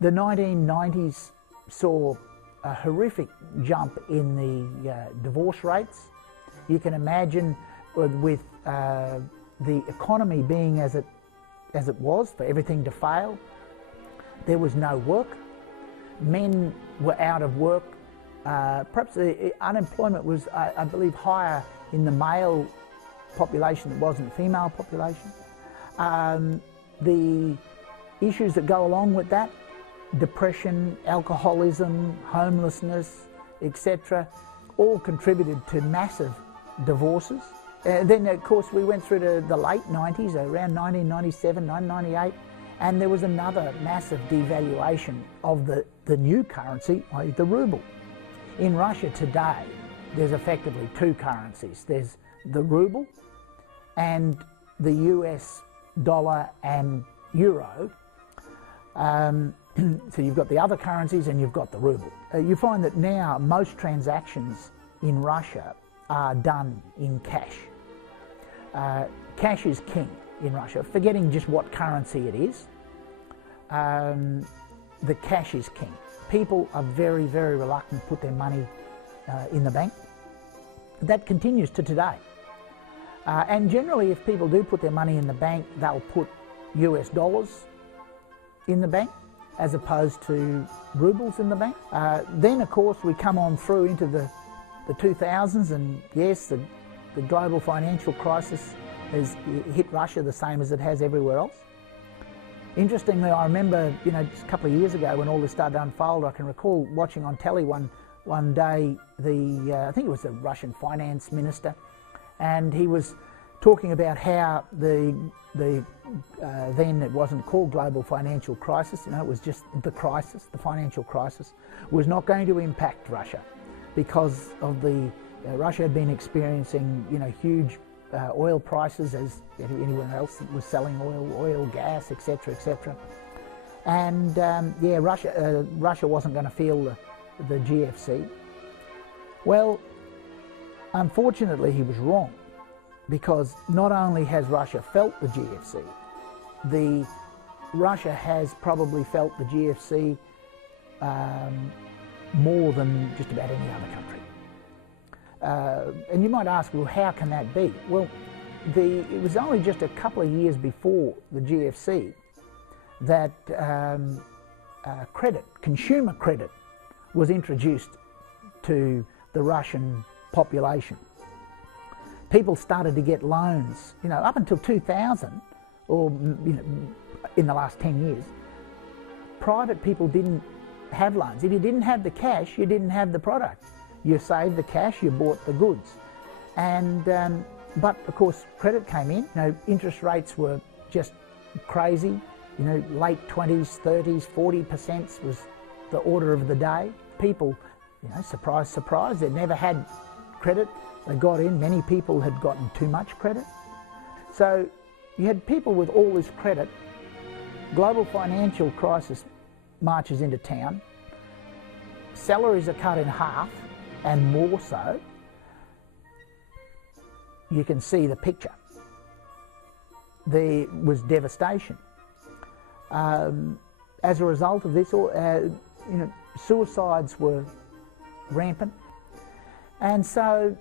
The 1990s saw a horrific jump in the divorce rates. You can imagine with the economy being as it was, for everything to fail, there was no work. Men were out of work. Perhaps the unemployment was, I believe, higher in the male population than it was in the female population. The issues that go along with that, depression, alcoholism, homelessness, etc., all contributed to massive divorces. Then, of course, we went through to the late 90s, around 1997, 1998, and there was another massive devaluation of the new currency, i.e. the ruble. In Russia today, there's effectively two currencies. There's the ruble and the US dollar and euro. So you've got the other currencies and you've got the ruble. You find that now most transactions in Russia are done in cash. Cash is king in Russia, forgetting just what currency it is. The cash is king. People are very, very reluctant to put their money in the bank. That continues to today. And generally, if people do put their money in the bank, they'll put US dollars in the bank as opposed to rubles in the bank. Then, of course, we come on through into the 2000s, and yes, the global financial crisis has hit Russia the same as it has everywhere else. Interestingly, I remember, just a couple of years ago when all this started to unfold, I can recall watching on telly one day I think it was the Russian finance minister, and he was talking about how then it wasn't called global financial crisis, it was just the crisis, the financial crisis, was not going to impact Russia because of Russia had been experiencing, huge oil prices, as anyone else was selling oil, gas, etc., etc. And Russia wasn't going to feel the GFC. Well, unfortunately, he was wrong, because not only has Russia felt the GFC, Russia has probably felt the GFC more than just about any other country. And you might ask, well, how can that be? Well, it was only just a couple of years before the GFC that consumer credit, was introduced to the Russian population. People started to get loans, up until 2000, or in the last 10 years, private people didn't have loans. If you didn't have the cash, you didn't have the product. You saved the cash, you bought the goods. And but of course credit came in. Interest rates were just crazy. Late 20s, 30s, 40% was the order of the day. People, surprise, surprise, they'd never had credit. They got in. Many people had gotten too much credit. So you had people with all this credit. Global financial crisis marches into town. Salaries are cut in half, and more so. You can see the picture. There was devastation. As a result of this, suicides were rampant. And so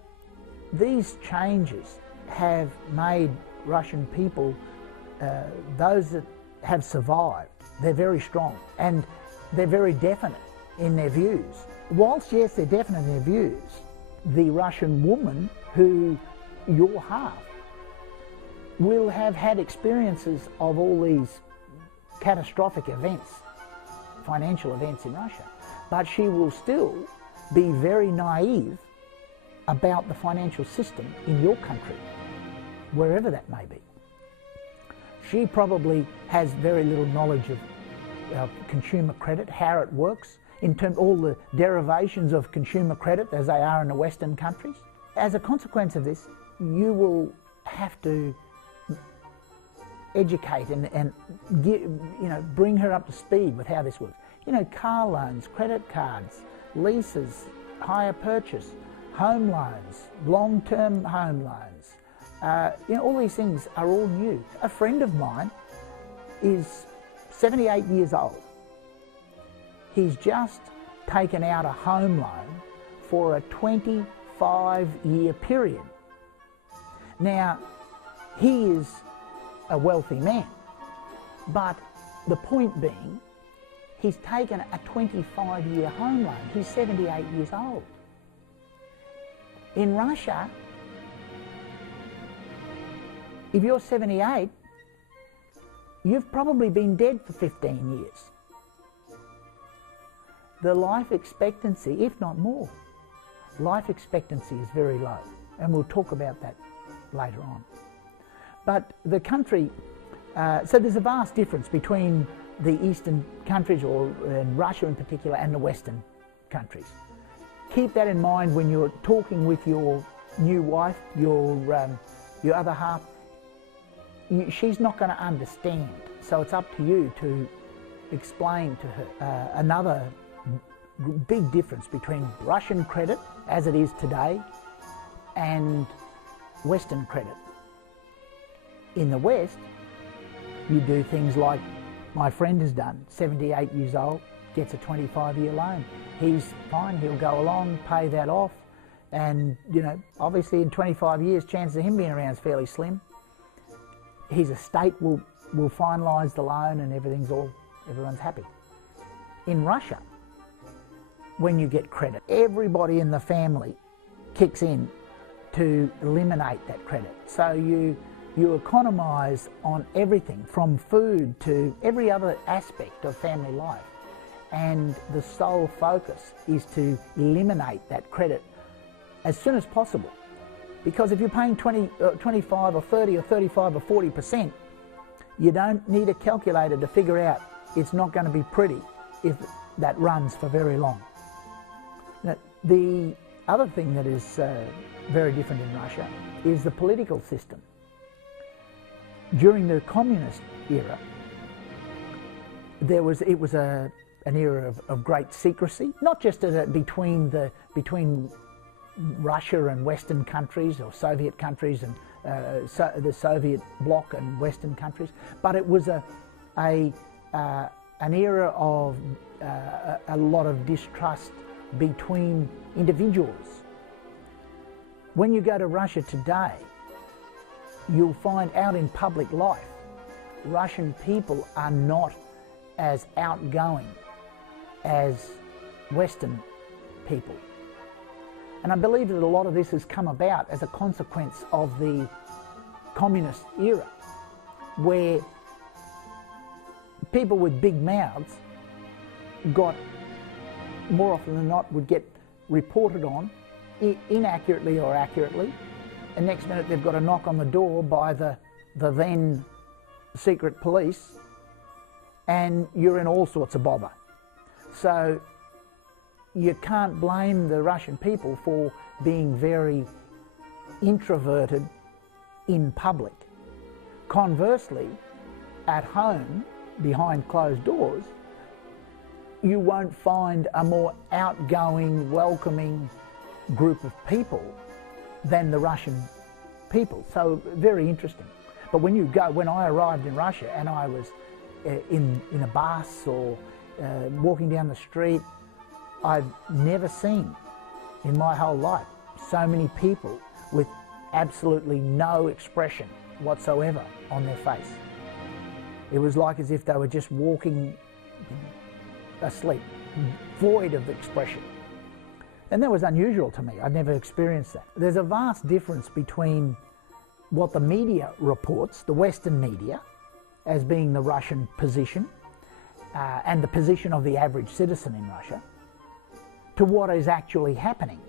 these changes have made Russian people, those that have survived, they're very strong and they're very definite in their views. Whilst, yes, they're definite in their views, the Russian woman, who your half, will have had experiences of all these catastrophic events, financial events in Russia, but she will still be very naive about the financial system in your country, wherever that may be. She probably has very little knowledge of consumer credit, how it works, in terms of all the derivations of consumer credit as they are in the Western countries. As a consequence of this, you will have to educate and bring her up to speed with how this works. Car loans, credit cards, leases, hire purchase, home loans, long-term home loans. All these things are all new. A friend of mine is 78 years old. he's just taken out a home loan for a 25-year period. Now, he is a wealthy man, but the point being, he's taken a 25-year home loan. He's 78 years old. In Russia, if you're 78, you've probably been dead for 15 years. The life expectancy, if not more, life expectancy is very low, and we'll talk about that later on. But the country, so there's a vast difference between the eastern countries, or in Russia in particular, and the western countries. Keep that in mind when you're talking with your new wife, your other half. She's not going to understand, so it's up to you to explain to her. Another big difference between Russian credit, as it is today, and Western credit. In the West, you do things like my friend has done, 78 years old, gets a 25-year loan. He's fine, he'll go along, pay that off, and obviously in 25 years, chances of him being around is fairly slim. His estate will finalise the loan and everyone's happy. In Russia, when you get credit, everybody in the family kicks in to eliminate that credit. So you economise on everything from food to every other aspect of family life, and the sole focus is to eliminate that credit as soon as possible. Because if you're paying 25 or 30 or 35 or 40%, you don't need a calculator to figure out it's not going to be pretty if that runs for very long. Now, the other thing that is very different in Russia is the political system. During the communist era, it was an era of great secrecy, not just between Russia and Western countries, or Soviet countries and the Soviet bloc and Western countries, but it was an era of a lot of distrust between individuals. When you go to Russia today, you'll find out in public life, Russian people are not as outgoing as Western people. And I believe that a lot of this has come about as a consequence of the communist era, where people with big mouths got, more often than not, would get reported on inaccurately or accurately, and next minute they've got a knock on the door by the then secret police, and you're in all sorts of bother. So you can't blame the Russian people for being very introverted in public. Conversely, at home, behind closed doors, you won't find a more outgoing, welcoming group of people than the Russian people. So very interesting. But when I arrived in Russia and I was in a bus or walking down the street, I've never seen in my whole life so many people with absolutely no expression whatsoever on their face. It was like as if they were just walking asleep, void of expression. And that was unusual to me. I'd never experienced that. There's a vast difference between what the media reports, the Western media, as being the Russian position, and the position of the average citizen in Russia, to what is actually happening.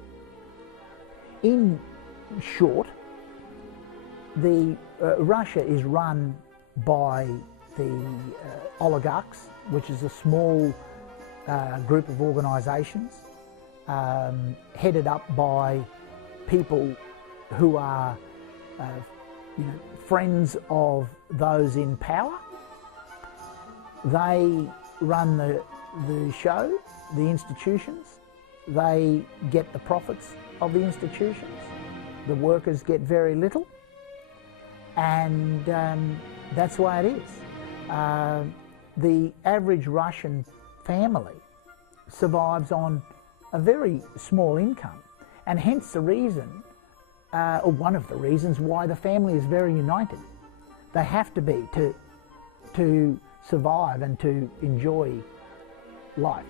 In short, Russia is run by the oligarchs, which is a small group of organisations headed up by people who are friends of those in power. They run the show, the institutions. They get the profits of the institutions. The workers get very little, and that's why it is. The average Russian family survives on a very small income, and hence the reason, or one of the reasons, why the family is very united. They have to be to survive and to enjoy life.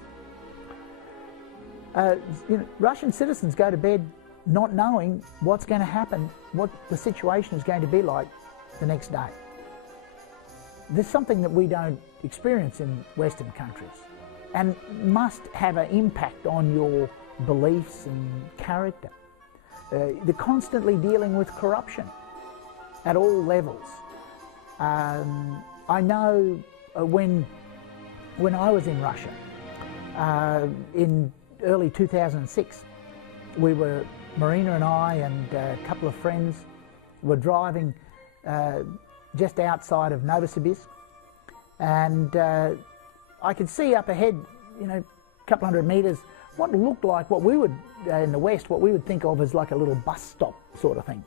Russian citizens go to bed not knowing what's going to happen, what the situation is going to be like the next day. There's something that we don't experience in Western countries and must have an impact on your beliefs and character. They're constantly dealing with corruption at all levels. I know when I was in Russia in early 2006, Marina and I and a couple of friends were driving just outside of Novosibirsk, and I could see up ahead, a couple hundred metres, what looked like what we would, in the West, what we would think of as like a little bus stop sort of thing,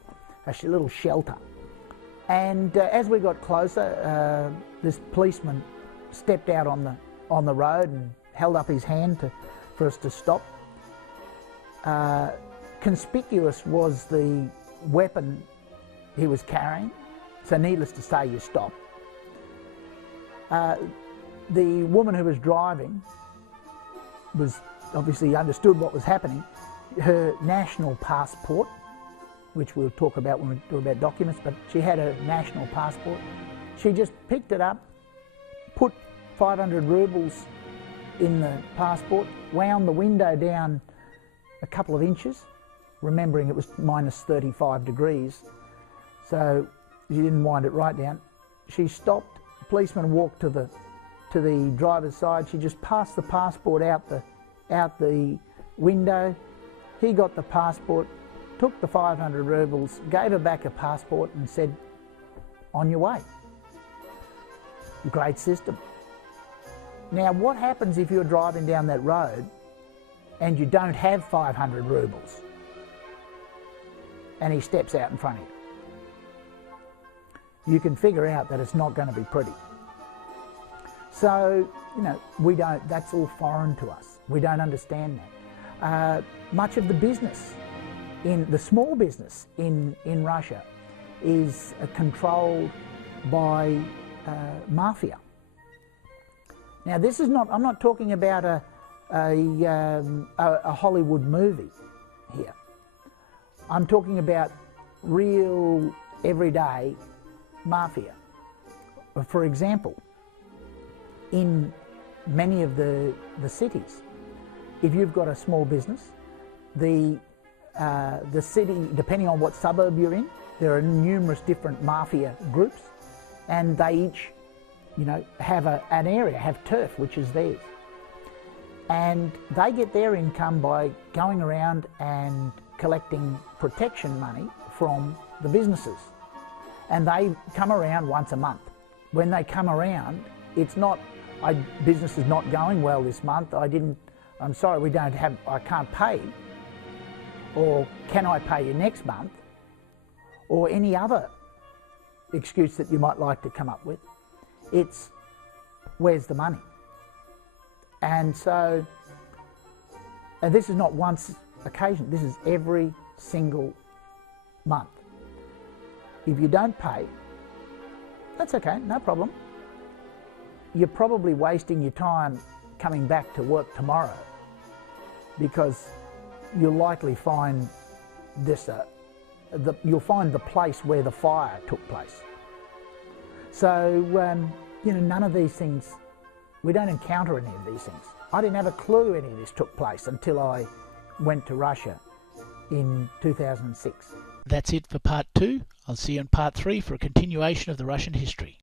a little shelter. And as we got closer, this policeman stepped out on the road and held up his hand for us to stop. Conspicuous was the weapon he was carrying, so needless to say, you stop. The woman who was driving was obviously understood what was happening. Her national passport, which we'll talk about when we talk about documents, but she had a national passport. She just picked it up, put 500 rubles in the passport, wound the window down a couple of inches, remembering it was minus 35 degrees, so she didn't wind it right down. She stopped, the policeman walked to the driver's side, she just passed the passport out the window. He got the passport, took the 500 rubles, gave her back a passport and said, on your way. Great system. Now what happens if you're driving down that road and you don't have 500 rubles and he steps out in front of you? You can figure out that it's not going to be pretty. So, that's all foreign to us. We don't understand that. Much of the business, the small business in Russia, is controlled by mafia. Now this is not, I'm not talking about a Hollywood movie here. I'm talking about real, everyday mafia. For example, in many of the cities, if you've got a small business, the city, depending on what suburb you're in, there are numerous different mafia groups, and they each, have an area, have turf, which is theirs. And they get their income by going around and collecting protection money from the businesses. And they come around once a month. When they come around, it's not, business is not going well this month, I'm sorry, I can't pay, or can I pay you next month, or any other excuse that you might like to come up with. It's, where's the money? And so, and this is not once occasion, this is every single month. If you don't pay, that's okay, no problem. You're probably wasting your time coming back to work tomorrow, because you'll likely find this, you'll find the place where the fire took place. So, none of these things, we don't encounter any of these things. I didn't have a clue any of this took place until I went to Russia in 2006. That's it for part 2. I'll see you in part 3 for a continuation of the Russian history.